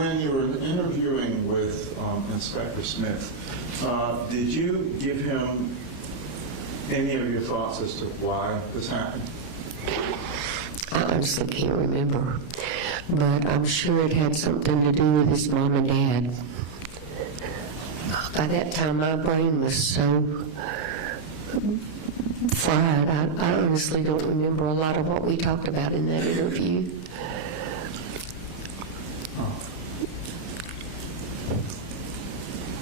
when you were interviewing with Inspector Smith, did you give him any of your thoughts as to why this happened? I honestly can't remember, but I'm sure it had something to do with his mom and dad. By that time, my brain was so fried. I honestly don't remember a lot of what we talked about in that interview.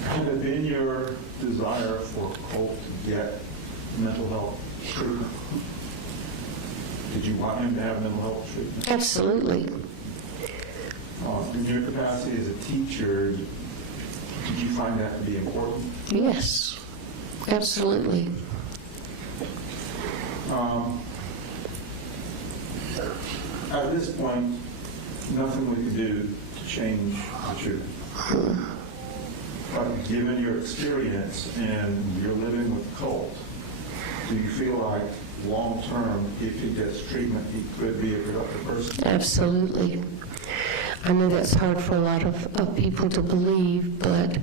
Had it been your desire for Colt to get mental health treatment? Did you want him to have mental health treatment? Absolutely. In your capacity as a teacher, did you find that to be important? Yes, absolutely. At this point, nothing we can do to change the truth. But given your experience and you're living with Colt, do you feel like long-term, if he gets treatment, he could be a productive person? Absolutely. I know that's hard for a lot of people to believe, but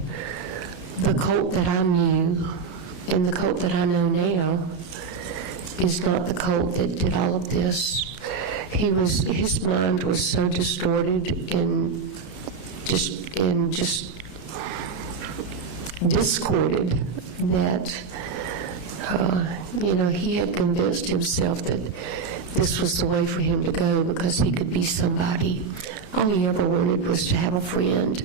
the Colt that I knew and the Colt that I know now is not the Colt that did all of this. His mind was so distorted and just discorded that he had convinced himself that this was the way for him to go because he could be somebody. All he ever wanted was to have a friend.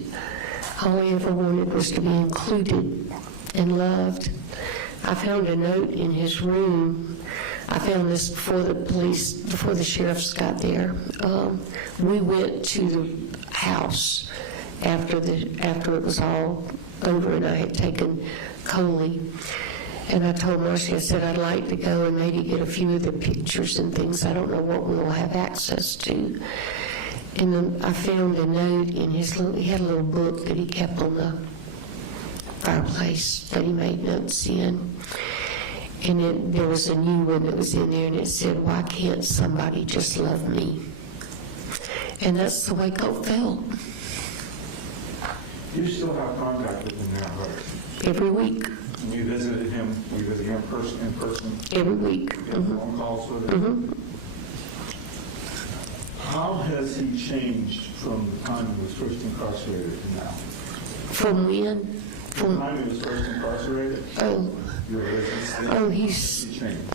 All he ever wanted was to be included and loved. I found a note in his room. I found this before the sheriffs got there. We went to the house after it was all over, and I had taken Coley. And I told Marcy, I said, I'd like to go and maybe get a few of the pictures and things. I don't know what we'll have access to. And then I found a note in he had a little book that he kept on the fireplace that he made notes in. And there was a new one that was in there, and it said, why can't somebody just love me? And that's the way Colt felt. You still have contact with him now, right? Every week. And you visited him in person? Every week. You had phone calls with him? How has he changed from the time he was first incarcerated to now? From when? From the time he was first incarcerated?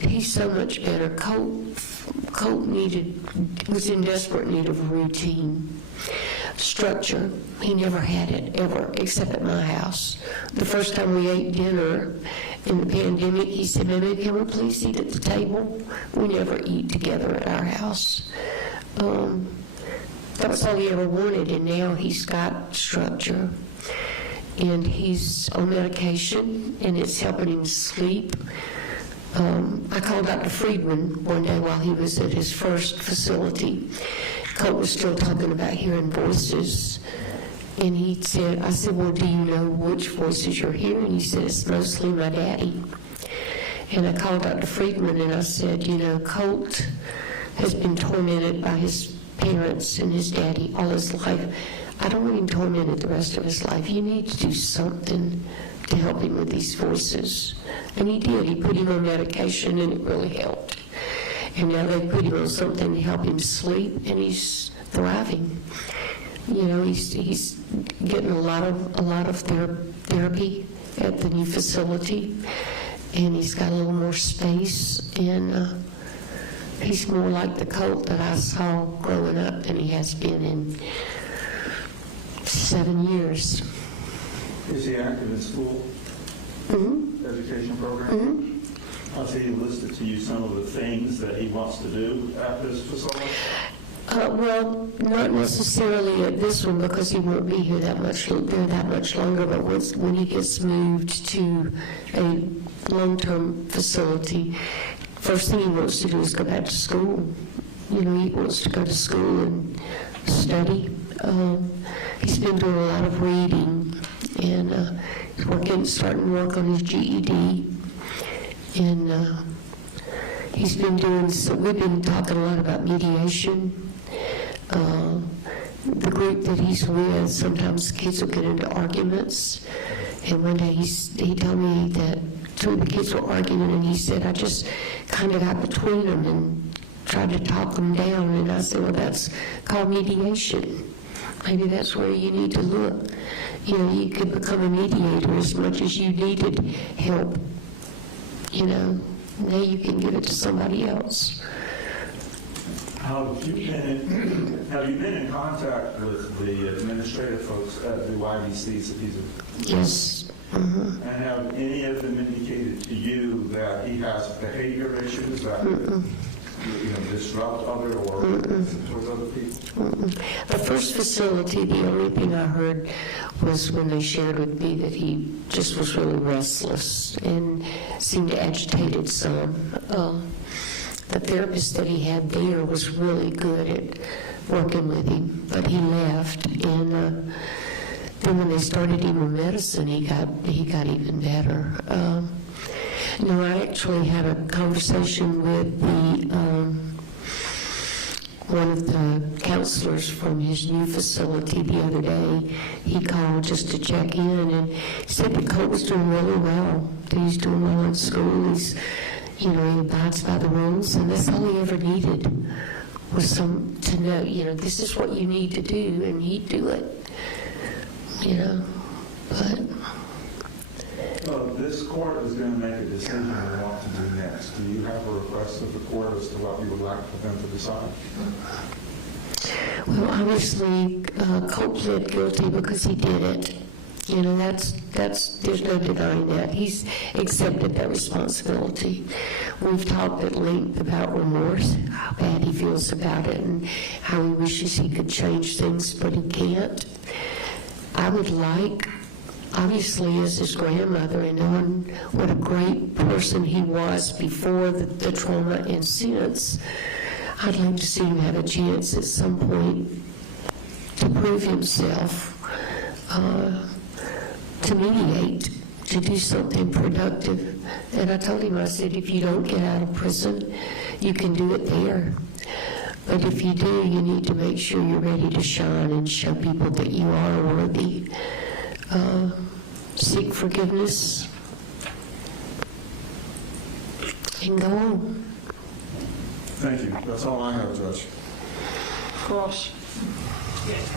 He's so much better. Colt was in desperate need of routine, structure. He never had it, ever, except at my house. The first time we ate dinner in the pandemic, he said, "Mama, can we please eat at the table?" We never eat together at our house. That was all he ever wanted, and now he's got structure. And he's on medication, and it's helping him sleep. I called Dr. Friedman one day while he was at his first facility. Colt was still talking about hearing voices. And I said, well, do you know which voices you're hearing? He said, it's mostly my daddy. And I called Dr. Friedman and I said, Colt has been tormented by his parents and his daddy all his life. I don't want him tormented the rest of his life. You need to do something to help him with these voices. And he did. He put him on medication, and it really helped. And now they put him on something to help him sleep, and he's thriving. He's getting a lot of therapy at the new facility, and he's got a little more space, and he's more like the Colt that I saw growing up than he has been in 7 years. Is he active in school? Education program? Has he listed to you some of the things that he wants to do at this facility? Well, not necessarily at this one because he won't be here that much longer. But when he gets moved to a long-term facility, first thing he wants to do is go back to school. He wants to go to school and study. He's been doing a lot of reading, and he's starting to work on his GED. And he's been doing. So we've been talking a lot about mediation. the group that he's with, sometimes kids will get into arguments. And one day he told me that two of the kids were arguing, and he said, I just kind of got between them and tried to talk them down. And I said, well, that's called mediation. Maybe that's where you need to look. You know, you could become a mediator as much as you needed help. You know, now you can give it to somebody else. Have you been in contact with the administrative folks at the YDCs that he's a... Yes. And have any of them indicated to you that he has behavior issues that disrupt other or towards other people? The first facility, the only thing I heard was when they shared with me that he just was really restless and seemed agitated some. The therapist that he had there was really good at working with him, but he left, and then when they started him medicine, he got even better. No, I actually had a conversation with one of the counselors from his new facility the other day. He called just to check in, and he said that Colt was doing really well. That he's doing well in school. He abides by the rules, and that's all he ever needed was to know, this is what you need to do, and he'd do it. But... Well, this court is going to make a decision on what to do next. Do you have a request of the court as to what you would like for them to decide? Well, obviously, Colt pled guilty because he did it. There's no denying that. He's accepted that responsibility. We've talked at length about remorse, how bad he feels about it, and how he wishes he could change things, but he can't. I would like, obviously, as his grandmother, and knowing what a great person he was before the trauma and since, I'd like to see him have a chance at some point to prove himself, to mediate, to do something productive. And I told him, I said, if you don't get out of prison, you can do it there. But if you do, you need to make sure you're ready to shine and show people that you are worthy. Seek forgiveness and go on. Thank you. That's all I have, Judge. Cross. Yes.